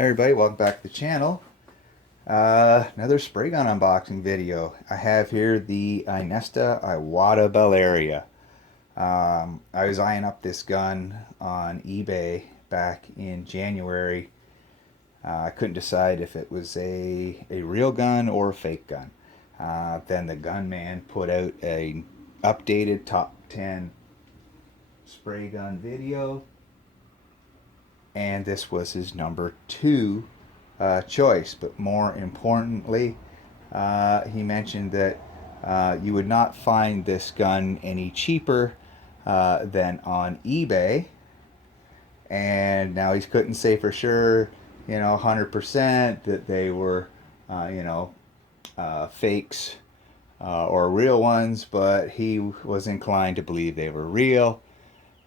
Hey everybody, welcome back to the channel. Another spray gun unboxing video. I have here the Anesta Iwata Bellaria. I was eyeing up this gun on eBay back in January. I couldn't decide if it was a real gun or a fake gun. Then the gunman put out a updated top 10 spray gun video, and this was his number 2 choice. But more importantly, he mentioned that you would not find this gun any cheaper than on eBay. And now he couldn't say for sure, 100% that they were, fakes or real ones, but he was inclined to believe they were real.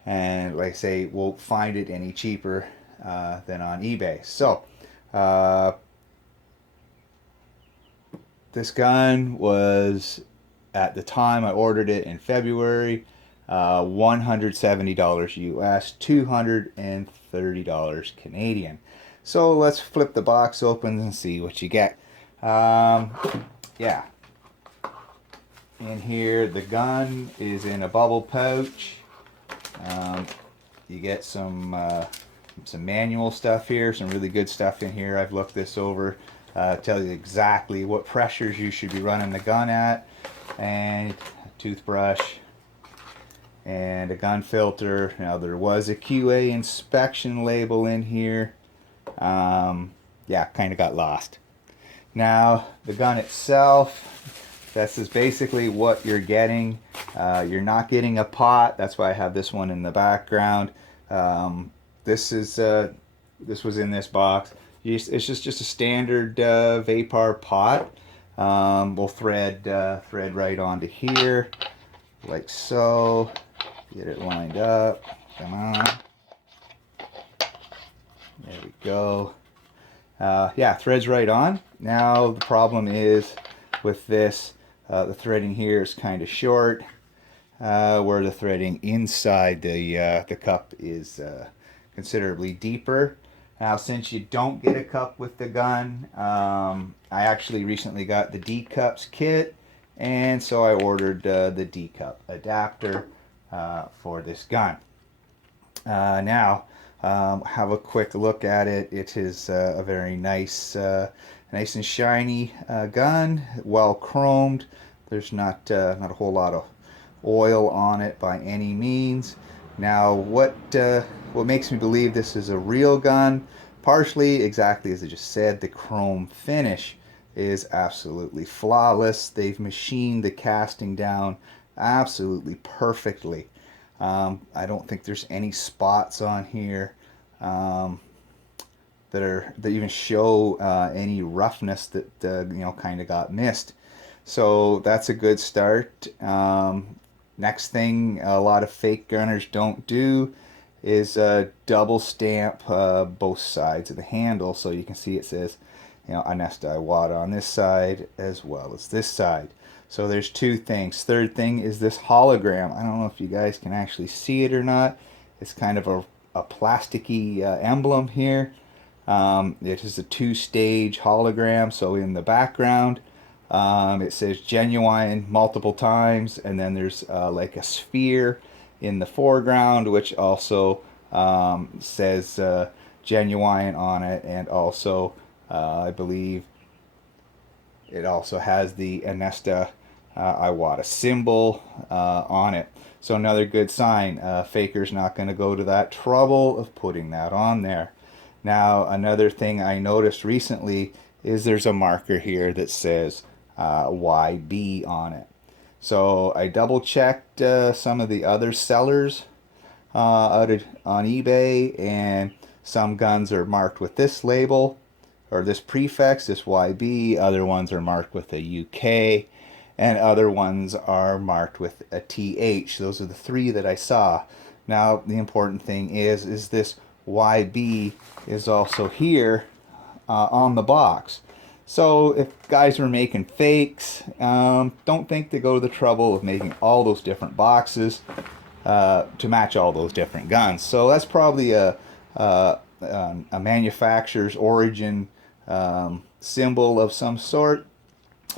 And like I say, won't find it any cheaper than on eBay. So this gun was, at the time I ordered it in February, $170 US, $230 Canadian. So let's flip the box open and see what you get. Yeah, in here the gun is in a bubble pouch. You get some manual stuff here, some really good stuff in here. I've looked this over, tell you exactly what pressures you should be running the gun at, and a toothbrush and a gun filter. Now there was a QA inspection label in here. Yeah, kind of got lost. Now the gun itself, this is basically what you're getting. You're not getting a pot. That's why I have this one in the background. This was in this box. It's just a standard Vapor pot. We'll thread right onto here, like so. Get it lined up. Come on. There we go. Yeah, threads right on. Now the problem is with this, the threading here is kind of short, where the threading inside the cup is considerably deeper. Now, since you don't get a cup with the gun, I actually recently got the D-cups kit, and so I ordered the D-cup adapter for this gun. Now, have a quick look at it. It is a very nice and shiny gun, well chromed. There's not a whole lot of oil on it by any means. Now, what makes me believe this is a real gun? Partially, exactly as I just said, the chrome finish is absolutely flawless. They've machined the casting down absolutely perfectly. I don't think there's any spots on here that even show any roughness that kind of got missed. So that's a good start. Next thing a lot of fake gunners don't do is double stamp both sides of the handle, so you can see it says Anesta Iwata on this side as well as this side. So there's two things. Third thing is this hologram. I don't know if you guys can actually see it or not. It's kind of a plasticky emblem here. It is a two-stage hologram. So in the background, it says genuine multiple times, and then there's like a sphere in the foreground, which also says genuine on it, and also I believe it also has the Anesta Iwata symbol on it. So another good sign. Faker's not going to go to that trouble of putting that on there. Now, another thing I noticed recently is there's a marker here that says YB on it. So I double checked some of the other sellers on eBay, and some guns are marked with this label or this prefix, this YB. Other ones are marked with a UK, and other ones are marked with a TH. Those are the three that I saw. Now the important thing is this YB is also here on the box. So if guys are making fakes, don't think to go to the trouble of making all those different boxes to match all those different guns. So that's probably a a manufacturer's origin symbol of some sort.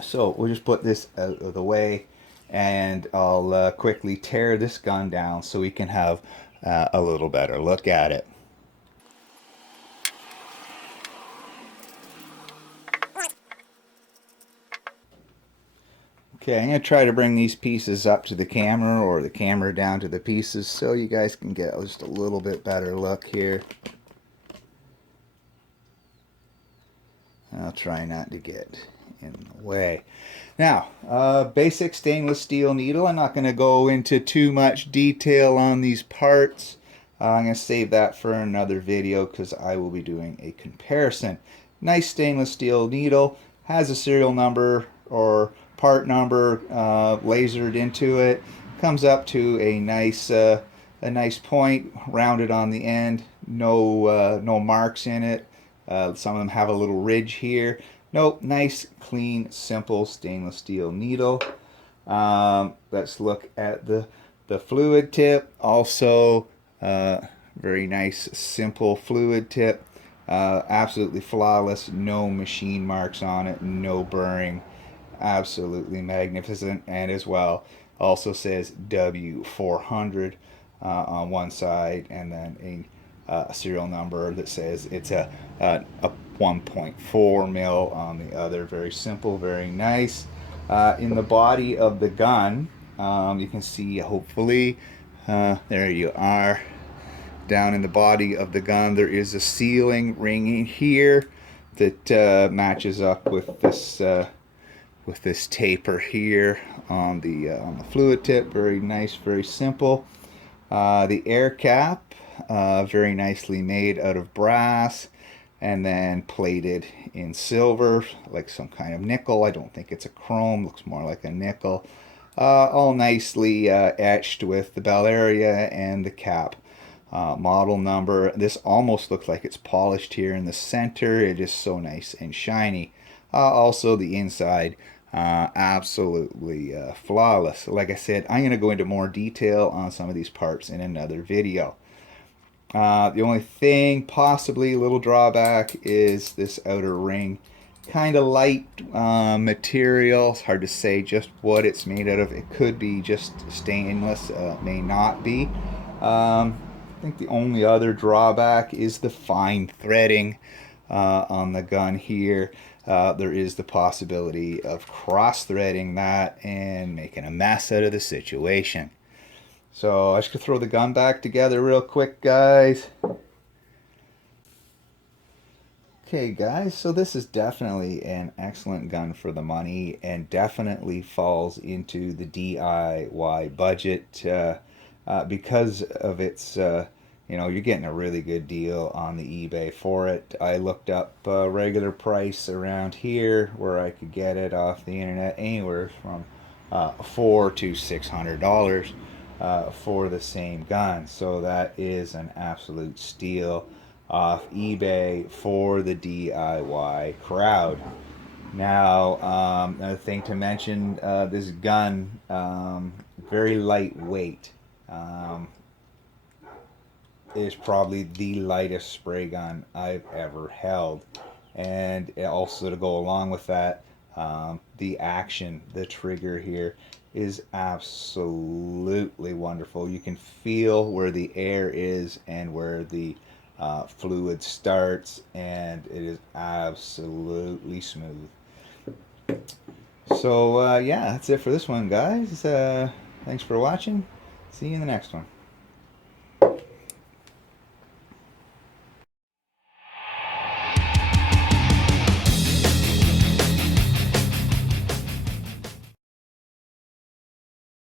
So we'll just put this out of the way, and I'll quickly tear this gun down so we can have a little better look at it. Okay, I'm going to try to bring these pieces up to the camera, or the camera down to the pieces, so you guys can get just a little bit better look here. I'll try not to get in the way. Now, basic stainless steel needle. I'm not going to go into too much detail on these parts. I'm going to save that for another video because I will be doing a comparison. Nice stainless steel needle, has a serial number or part number lasered into it. Comes up to a nice point, rounded on the end. No marks in it. Some of them have a little ridge here. Nope, nice, clean, simple stainless steel needle. Let's look at the fluid tip. Also, very nice, simple fluid tip. Absolutely flawless, no machine marks on it, no burring. Absolutely magnificent. And as well, also says W400 on one side, and then a serial number that says it's a 1.4 mil on the other. Very simple, very nice. In the body of the gun, you can see, hopefully, there you are. Down in the body of the gun, there is a sealing ring in here that matches up with this taper here on the fluid tip. Very nice, very simple. The air cap, very nicely made out of brass and then plated in silver, like some kind of nickel. I don't think it's a chrome, looks more like a nickel. All nicely etched with the Bellaria and the cap model number. This almost looks like it's polished here in the center. It is so nice and shiny. Also the inside, absolutely flawless. Like I said, I'm going to go into more detail on some of these parts in another video. The only thing, possibly a little drawback, is this outer ring. Kind of light material. It's hard to say just what it's made out of. It could be just stainless, may not be. I think the only other drawback is the fine threading on the gun here. There is the possibility of cross-threading that and making a mess out of the situation. So I just gonna throw the gun back together real quick, guys. Okay, guys, so this is definitely an excellent gun for the money, and definitely falls into the DIY budget because of its, you know, you're getting a really good deal on the eBay for it. I looked up regular price around here where I could get it off the internet, anywhere from $400 to $600 for the same gun. So that is an absolute steal off eBay for the DIY crowd. Now, another thing to mention, this gun, very lightweight. Is probably the lightest spray gun I've ever held. And also, to go along with that, the action, the trigger here is absolutely wonderful. You can feel where the air is and where the fluid starts, and it is absolutely smooth. So yeah, that's it for this one, guys. Thanks for watching. See you in the next one.